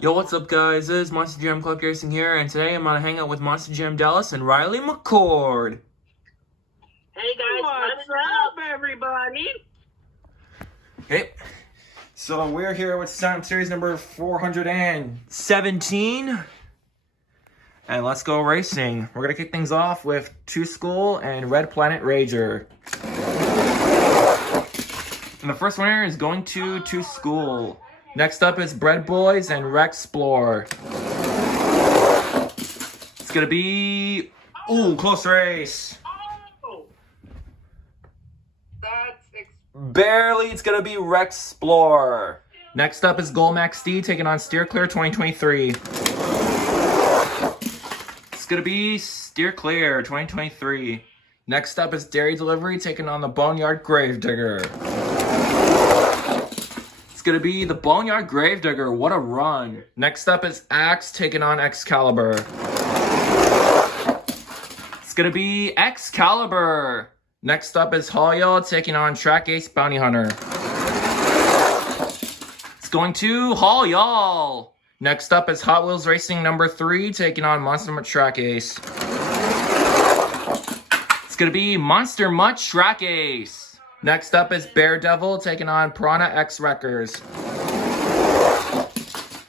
Yo, what's up, guys? This is Monster Jam Club Racing here, and today I'm gonna hang out with Monster Jam Dallas and Riley McCord. Hey guys, What's up, everybody? Okay, so we're here with series number 417, and let's go racing. We're gonna kick things off with Two School and Red Planet Rager. And the first winner is going to Two School. Next up is Bread Boys and Rexplore. It's gonna be close race. Oh, that's Barely, it's gonna be Rexplore. Next up is Golmax D taking on Steer Clear 2023. It's gonna be Steer Clear 2023. Next up is Dairy Delivery taking on the Boneyard Gravedigger. It's gonna be the Boneyard Gravedigger. What a run. Next up is Axe taking on Excalibur. It's gonna be Excalibur. Next up is Hoyo taking on Track Ace Bounty Hunter. It's going to Hoyo. Next up is Hot Wheels Racing number 3 taking on Monster Mutt Track Ace. It's gonna be Monster Mutt Track Ace. Next up is Bear Devil taking on Piranha X Wreckers.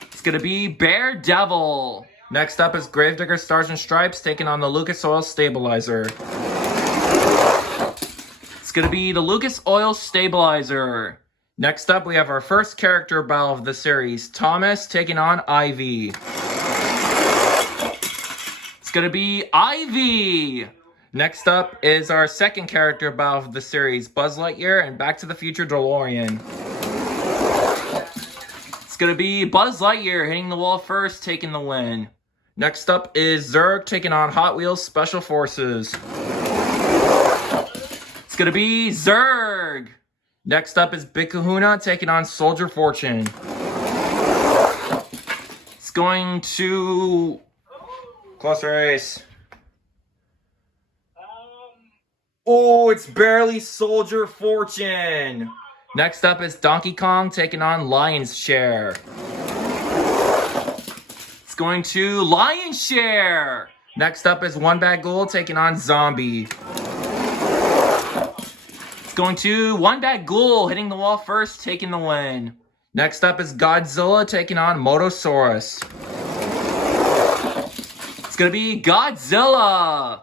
It's gonna be Bear Devil. Next up is Gravedigger Stars and Stripes taking on the Lucas Oil Stabilizer. It's gonna be the Lucas Oil Stabilizer. Next up, we have our first character battle of the series, Thomas taking on Ivy. It's gonna be Ivy. Next up is our second character battle of the series, Buzz Lightyear and Back to the Future DeLorean. It's gonna be Buzz Lightyear hitting the wall first, taking the win. Next up is Zurg taking on Hot Wheels Special Forces. It's gonna be Zurg. Next up is Big Kahuna taking on Soldier Fortune. It's going to close race. Oh, it's barely Soldier Fortune. Next up is Donkey Kong taking on Lion's Share. It's going to Lion's Share. Next up is One Bad Gold taking on Zombie. It's going to One Bad Gold hitting the wall first, taking the win. Next up is Godzilla taking on Motosaurus. It's going to be Godzilla.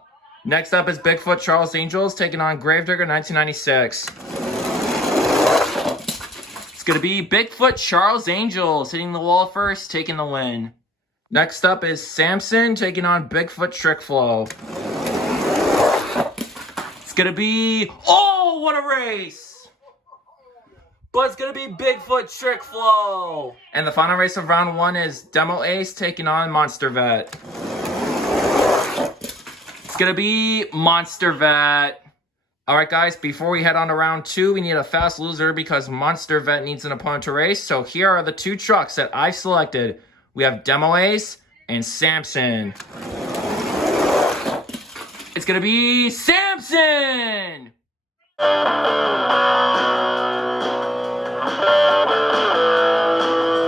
Next up is Bigfoot Charles Angels taking on Gravedigger 1996. It's going to be Bigfoot Charles Angels hitting the wall first, taking the win. Next up is Samson taking on Bigfoot Trick Flow. It's going to be... Oh, what a race! But it's going to be Bigfoot Trick Flow. And the final race of round 1 is Demo Ace taking on Monster Vet. It's gonna be Monster Vet. Alright guys, before we head on to round 2, we need a fast loser because Monster Vet needs an opponent to race. So here are the 2 trucks that I've selected. We have Demo Ace and Samson. It's gonna be Samson!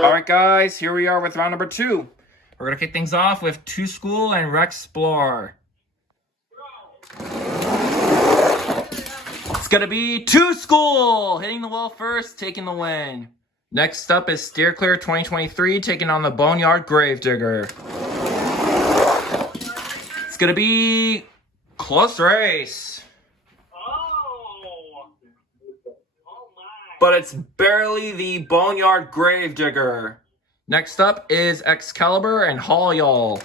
Alright guys, here we are with round number 2. We're gonna kick things off with Two School and Rexplore. It's gonna be Two School hitting the wall first, taking the win. Next up is Steer Clear 2023 taking on the Boneyard Gravedigger. It's gonna be close race. oh my. But it's barely the Boneyard Gravedigger. Next up is Excalibur and Hoyo.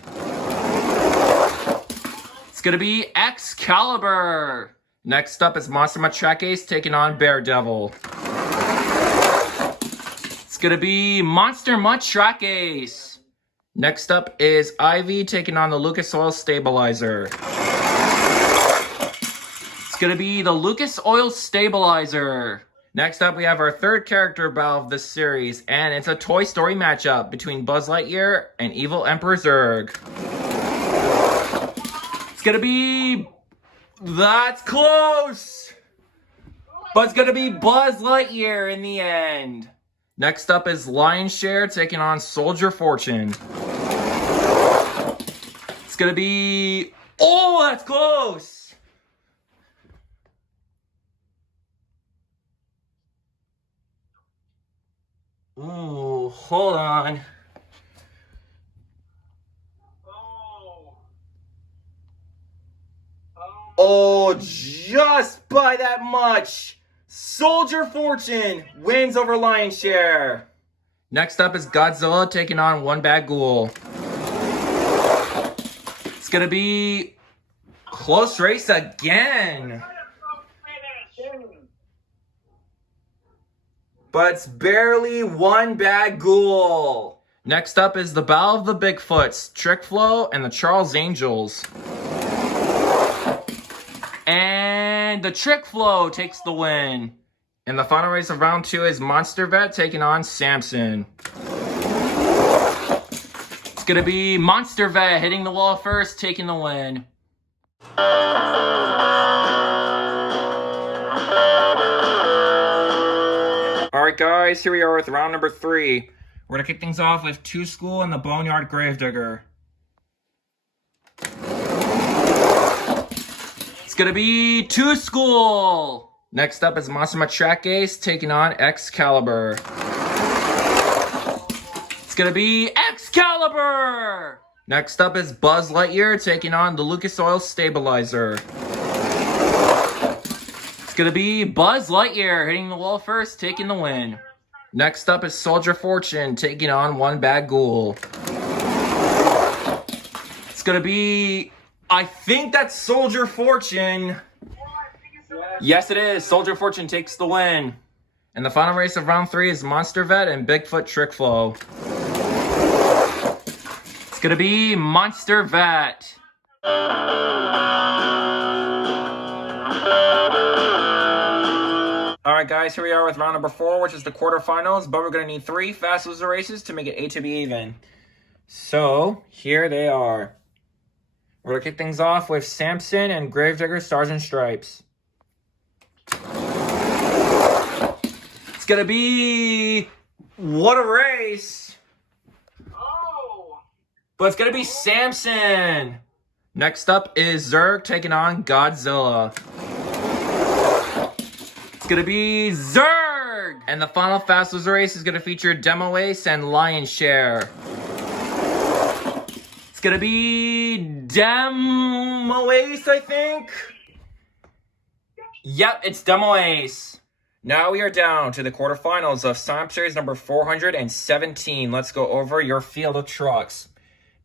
It's gonna be Excalibur. Next up is Monster Mutt Track Ace taking on Bear Devil. It's gonna be Monster Mutt Track Ace. Next up is Ivy taking on the Lucas Oil Stabilizer. It's gonna be the Lucas Oil Stabilizer. Next up, we have our third character battle of this series, and it's a Toy Story matchup between Buzz Lightyear and Evil Emperor Zurg. It's gonna be... That's close! But it's gonna be Buzz Lightyear in the end. Next up is Lion's Share taking on Soldier Fortune. It's going to be... Oh, that's close! Ooh, hold on. Oh, just by that much. Soldier Fortune wins over Lion's Share. Next up is Godzilla taking on One Bad Ghoul. It's going to be close race again. But it's barely One Bad Ghoul. Next up is the Battle of the Bigfoots, Trick Flow and the Charles Angels. And the Trick Flow takes the win. And the final race of round 2 is Monster Vet taking on Samson. It's going to be Monster Vet hitting the wall first, taking the win. Alright guys, here we are with round number 3. We're going to kick things off with Two School and the Boneyard Gravedigger. It's going to be Two School. Next up is Masuma Track Ace taking on Excalibur. It's going to be Excalibur. Next up is Buzz Lightyear taking on the Lucas Oil Stabilizer. It's going to be Buzz Lightyear hitting the wall first, taking the win. Next up is Soldier Fortune taking on One Bad Ghoul. It's going to be... I think that's Soldier Fortune. Yes, it is. Soldier Fortune takes the win. And the final race of round 3 is Monster Vet and Bigfoot Trick Flow. It's going to be Monster Vet. Alright guys, here we are with round number 4, which is the quarterfinals. But we're going to need 3 fast loser races to make it A to B even. So, here they are. We're going to kick things off with Samson and Gravedigger Stars and Stripes. It's going to be... What a race! Oh! But it's going to be Samson! Next up is Zurg taking on Godzilla. It's going to be Zurg! And the final fast loser race is going to feature Demo Ace and Lion's Share. It's going to be Demo Ace, I think? Yep, it's Demo Ace. Now we are down to the quarterfinals of Stomp Series number 417. Let's go over your field of trucks.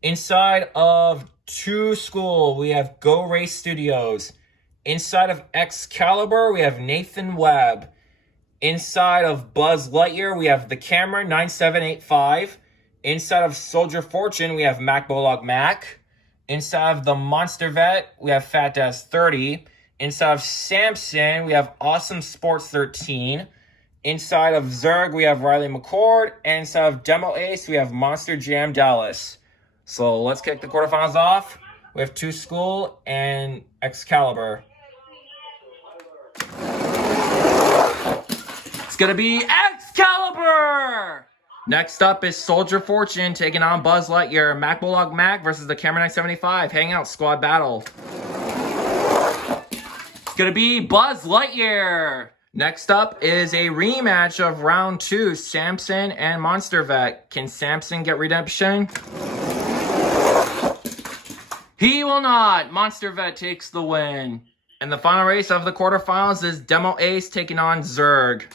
Inside of Two School, we have Go Race Studios. Inside of Excalibur, we have Nathan Webb. Inside of Buzz Lightyear, we have the Camera 9785. Inside of Soldier Fortune, we have Mac Bullock Mac. Inside of the Monster Vet, we have Fat Dash 30. Inside of Samson, we have Awesome Sports 13. Inside of Zurg, we have Riley McCord. And inside of Demo Ace, we have Monster Jam Dallas. So let's kick the quarterfinals off with Two School and Excalibur. It's going to be Excalibur! Next up is Soldier Fortune taking on Buzz Lightyear. Mac Bullock Mac versus the Camera 975. Hangout Squad Battle. It's going to be Buzz Lightyear. Next up is a rematch of round 2, Samson and Monster Vet. Can Samson get redemption? He will not. Monster Vet takes the win. And the final race of the quarterfinals is Demo Ace taking on Zurg.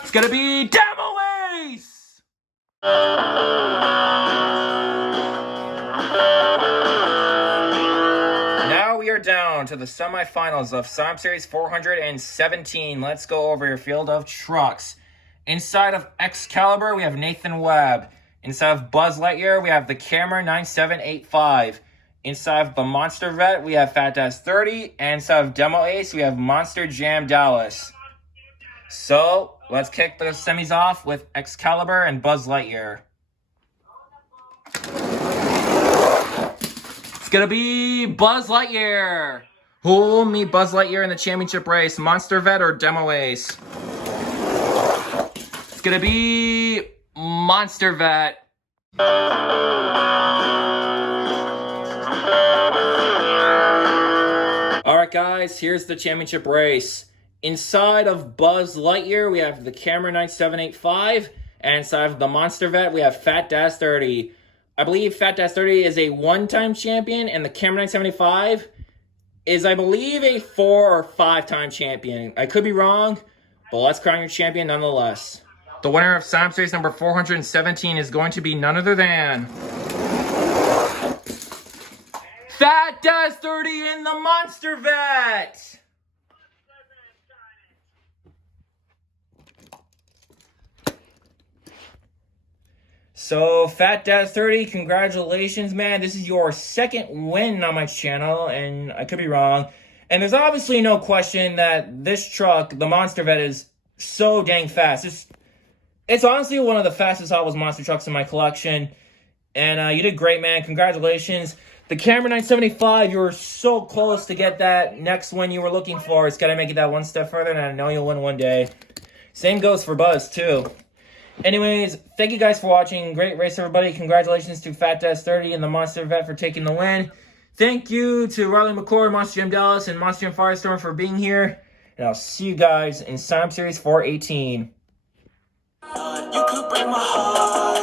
It's going to be Demo Ace! Now we are down to the semifinals of Stomp Series 417. Let's go over your field of trucks. Inside of Excalibur, we have Nathan Webb. Inside of Buzz Lightyear, we have the Camera 9785. Inside of the Monster Vet, we have Fat Dash 30. And inside of Demo Ace, we have Monster Jam Dallas. So, let's kick the semis off with Excalibur and Buzz Lightyear. It's going to be Buzz Lightyear. Who will meet Buzz Lightyear in the championship race? Monster Vet or Demo Ace? It's gonna be Monster Vet. Alright guys, here's the championship race. Inside of Buzz Lightyear, we have the Camera Knight 785, and inside of the Monster Vet, we have Fat Daz 30. I believe Fat Daz 30 is a one-time champion, and the Camera Knight 75 is, I believe, a 4 or 5-time champion. I could be wrong, but let's crown your champion nonetheless. The winner of Slam Series number 417 is going to be none other than Fat Daz 30 in the Monster Vet! So, Fat Daz 30, congratulations, man. This is your second win on my channel, and I could be wrong. And there's obviously no question that this truck, the Monster Vet, is so dang fast. It's honestly one of the fastest Hot Wheels monster trucks in my collection. And you did great, man. Congratulations. The Camera Knight 75, you were so close to get that next win you were looking for. It's got to make it that one step further, and I know you'll win one day. Same goes for Buzz, too. Anyways, thank you guys for watching. Great race, everybody. Congratulations to Fat Daz 30 and the Monster Vet for taking the win. Thank you to Riley McCord, Monster Jam Dallas, and Monster Jam Firestorm for being here. And I'll see you guys in Slam Series 418. You could break my heart.